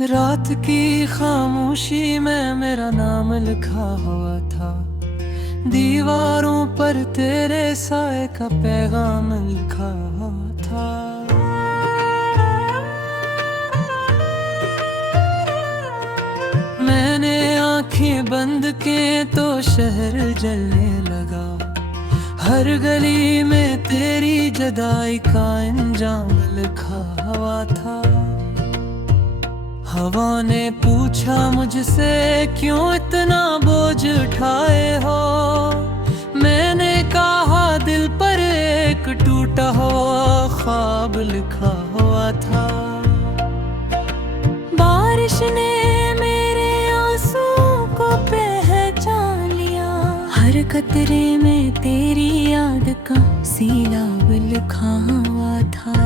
रात की खामोशी में मेरा नाम लिखा हुआ था, दीवारों पर तेरे साए का पैगाम लिखा हुआ था। मैंने आंखें बंद की तो शहर जलने लगा, हर गली में तेरी जुदाई का अंजाम लिखा हुआ था। हवा ने पूछा मुझसे क्यों इतना बोझ उठाए हो, मैंने कहा दिल पर एक टूटा हुआ ख्वाब लिखा हुआ था। बारिश ने मेरे आंसुओं को पहचान लिया, हर कतरे में तेरी याद का सीलाब लिखा हुआ था।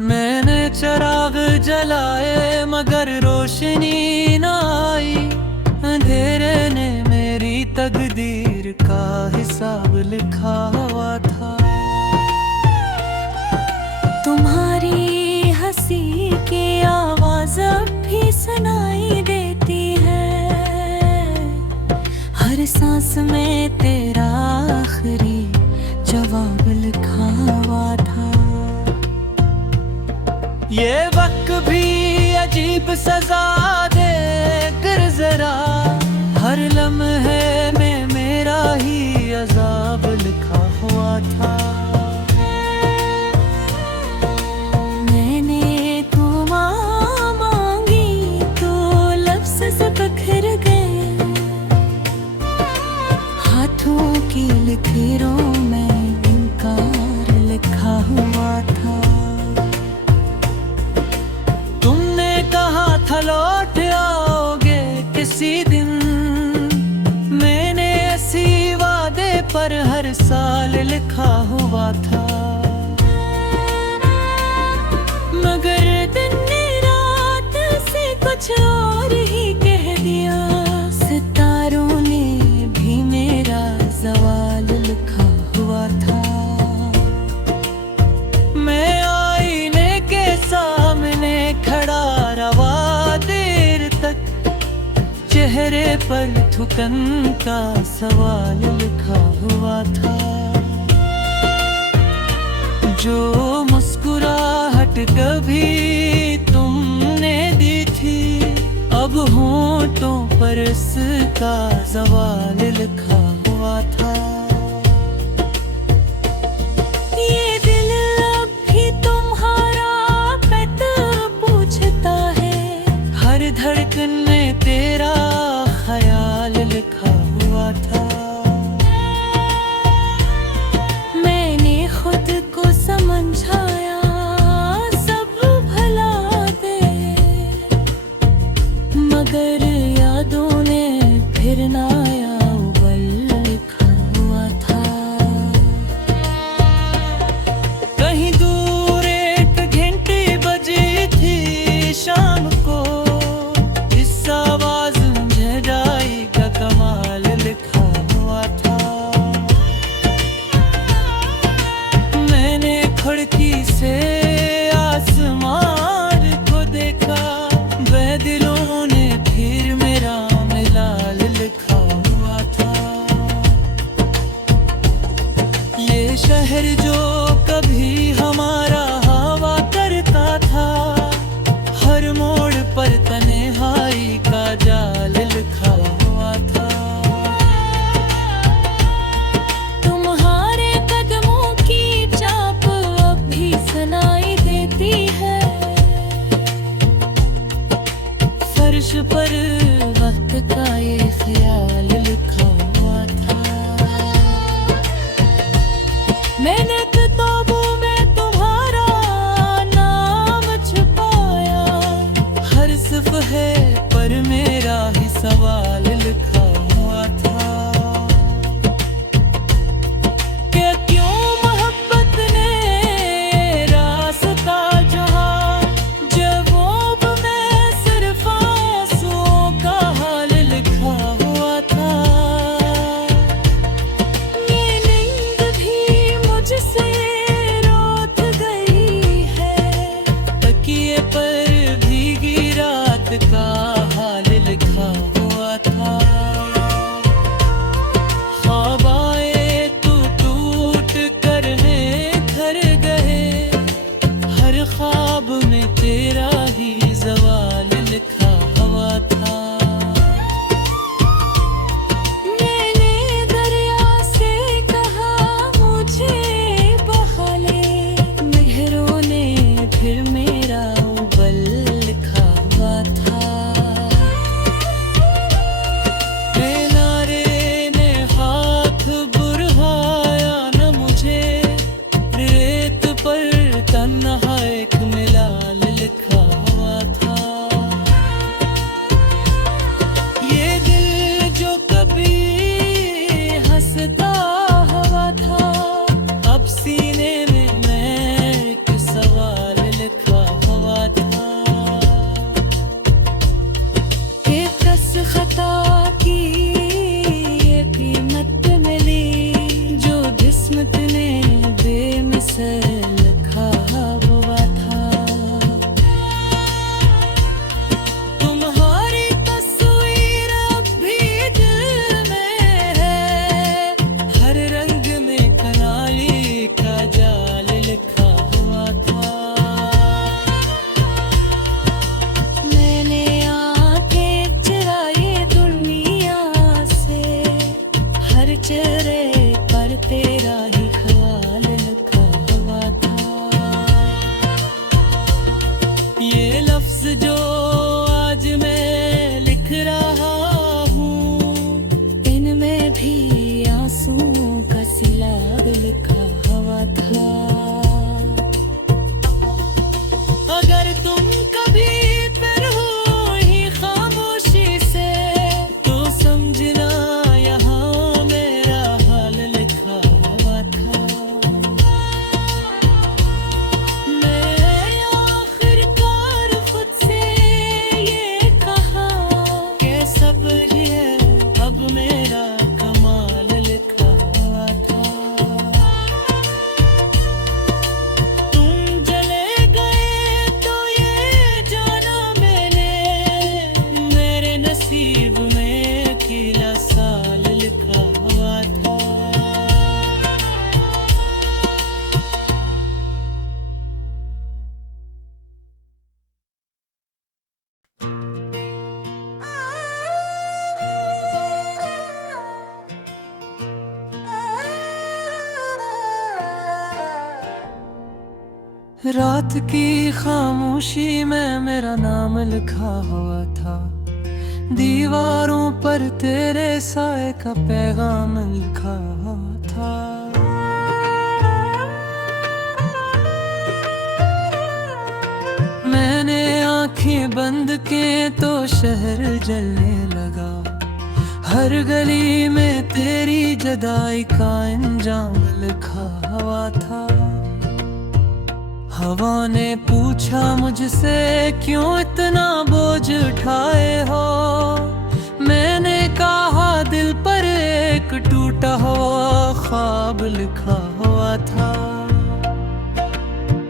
मैंने चिराग जलाए मगर रोशनी न आई, अंधेरे ने मेरी तकदीर का हिसाब लिखा हुआ था। तुम्हारी हंसी की आवाज अब भी सुनाई देती है, हर सांस में तेरा आखिरी जवाब लिखा हुआ था। ये वक्त भी अजीब सजा दे कर जरा, हर लम्हे में मेरा ही अजाब लिखा हुआ था। मैंने दुआ मांगी तो लफ्ज़ से बिखर गए, हाथों की लकीरों में इनकार लिखा हुआ था। लौट आओगे किसी दिन, मैंने ऐसी वादे पर हर साल लिखा हुआ था। मगर दिन ने रात से कुछ और ही कह दिया, सितारों ने भी मेरा सवाल लिखा हुआ था। मैं आईने के सामने खड़ा रवा, चेहरे पर थुकन का सवाल लिखा हुआ था। जो मुस्कुराहट कभी तुमने दी थी, अब होंठों पर इसका सवाल लिखा हुआ था। ये दिल अब भी तुम्हारा पता पूछता है, हर धड़कन में तेरा ख्याल लिखा हुआ था। मैंने खुद को समझाया सब भला दे, मगर यादों ने फिर नया उबल लिखा हुआ था। कहीं दूर एक घंटी बजी थी शाम को, कमाल लिखा हुआ था। मैंने खिड़की से आसमान को देखा, बादलों ने फिर मेरा मिलाल लिखा हुआ था। ये शहर जो कभी हमारा हवा करता था, हर मोड़ पर तन्हाई का जाल लिखा हुआ था। तुम्हारे कदमों की चाप अब भी सुनाई देती है, फर्श पर वक्त का ये ख्याल लिखा हुआ था। मैंने किताबों में तुम्हारा नाम छुपाया, हर सफ़हे पर मेरा ही सवाल लिखा हुआ था। कि क्यों मोहब्बत ने रास्ता जहाँ, जवाब में सिर्फ आंसुओं का हाल लिखा हुआ था। ये नींद भी मुझसे रोत गई रात की खामोशी में मेरा नाम लिखा हुआ था, दीवारों पर तेरे साए का पैगाम लिखा हुआ था। मैंने आंखें बंद की तो शहर जलने लगा, हर गली में तेरी जुदाई का अंजाम लिखा हुआ था। हवा ने पूछा मुझसे क्यों इतना बोझ उठाए हो, मैंने कहा दिल पर एक टूटा हुआ ख्वाब लिखा हुआ था।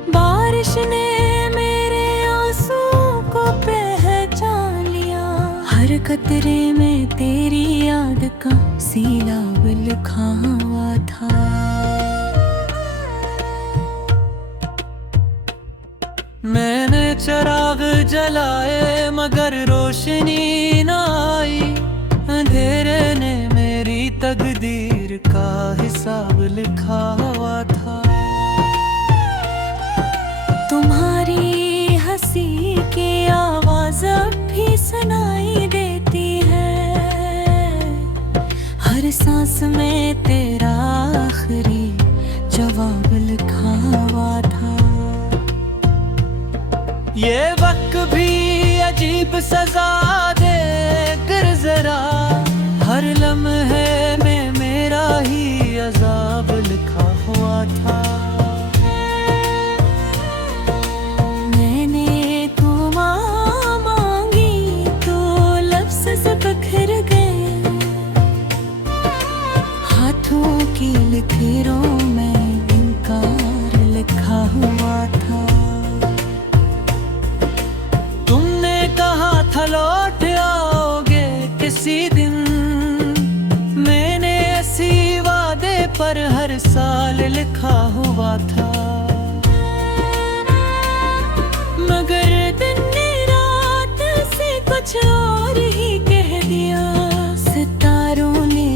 बारिश ने मेरे आंसुओं को पहचान लिया, हर कतरे में तेरी याद का सीलाब लिखा हुआ था। मैंने चिराग जलाए मगर रोशनी न आई, अंधेरे ने मेरी तकदीर का हिसाब लिखा हुआ था। तुम्हारी हंसी की आवाज अब भी सुनाई देती है, हर सांस में तेरा आखिरी जवाब लिखा हुआ था। ये वक्त भी अजीब सजा दे कर जरा, हर लम्हे में मेरा ही अजाब लिखा हुआ था। मैंने दुआ मांगी तो लफ्ज़ से बिखर गए, हाथों की लकीरों में इनकार लिखा हुआ था। कहा लौट आओगे किसी दिन, मैंने ऐसी वादे पर हर साल लिखा हुआ था। मगर दिन रात से कुछ और ही कह दिया, सितारों ने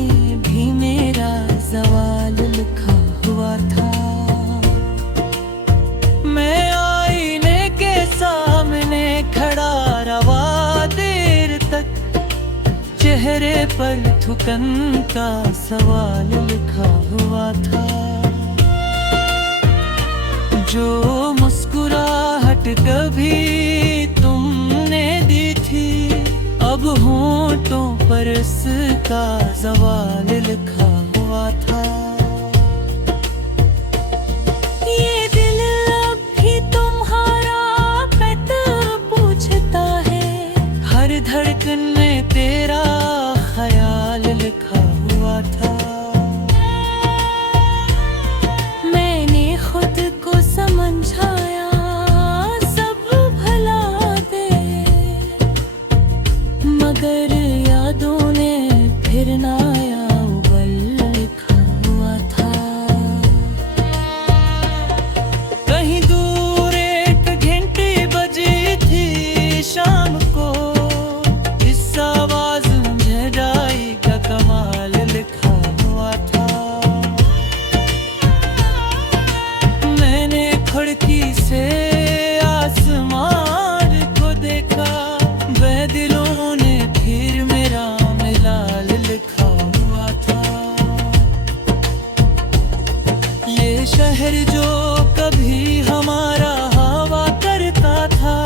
भी मेरा सवाल लिखा हुआ था। मैं आईने के सामने खड़ा रवा देर तक, चेहरे पर थुकन का सवाल लिखा हुआ था। जो मुस्कुराहट कभी तुमने दी थी, अब होंठों पर इसका सवाल लिखा हुआ था। ये दिल अब भी तुम्हारा पूछता है, हर धड़कन में तेरा ख्याल लिखा हुआ था। मैंने खुद को समझाया सब भला दे, मगर यादों ने फिर नया उबल लिखा हुआ था। कहीं दूर एक घंटी बजी थी शाम को, इस आवाज में जाई का कमाल लिखा हुआ था। मैंने खिड़की से आसमान को देखा, बादलों ने फिर मेरा मिलाल लिखा हुआ था। ये शहर जो कभी हमारा हवा करता था,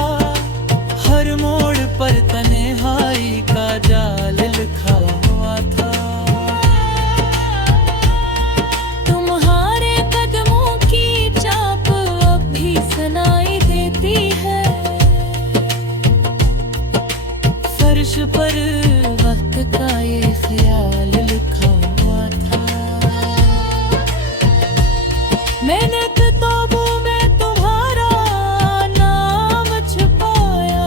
हर मोड़ पर तन्हाई का जाल लिखा हुआ था। तुम्हारे कदमों की चाप अब भी सुनाई देती है, फर्श पर वक्त का ये ख्याल लिखा हुआ था। मैंने किताबों में तुम्हारा नाम छुपाया,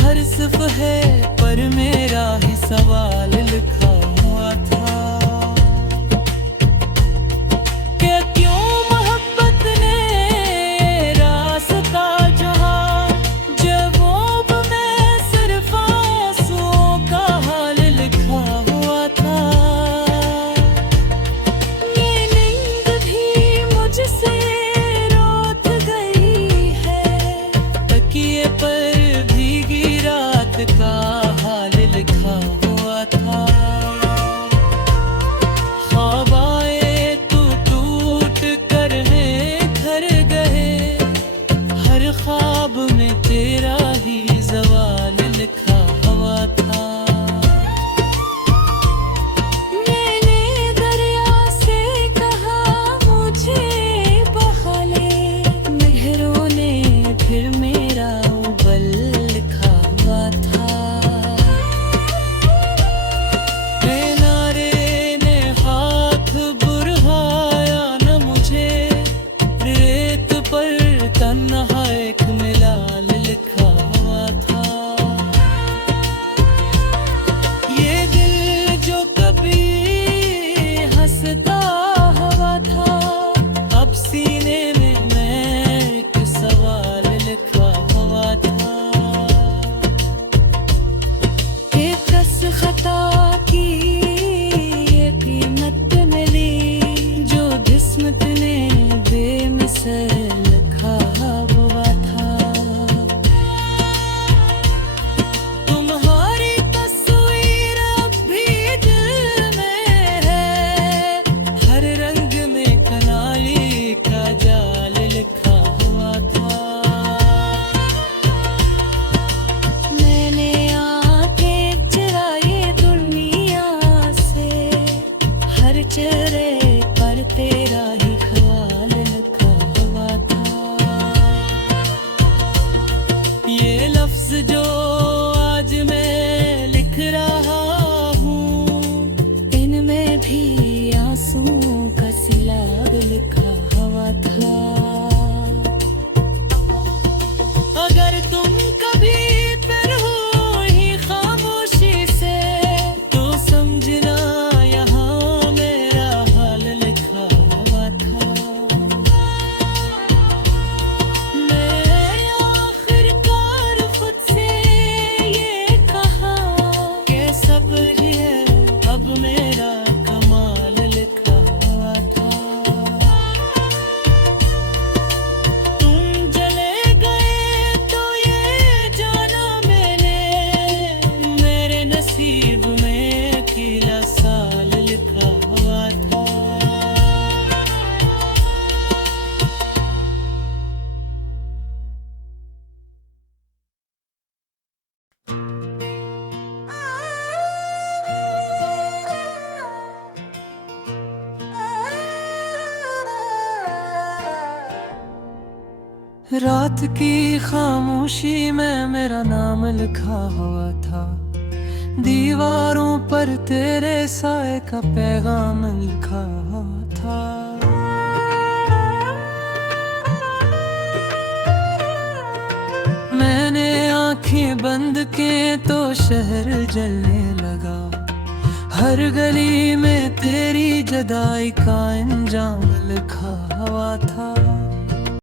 हर सफ़हे पर मेरा ही सवाल लिखा हुआ था। कि क्यों मोहब्बत ने रास्ता जहाँ, जवाब में सिर्फ आंसुओं का हाल लिखा हुआ था। ये नींद भी मुझसे रोत गई, रात की खामोशी में मेरा नाम लिखा हुआ था, दीवारों पर तेरे साए का पैगाम लिखा हुआ था। मैंने आंखें बंद की तो शहर जलने लगा, हर गली में तेरी जुदाई का अंजाम लिखा हुआ था।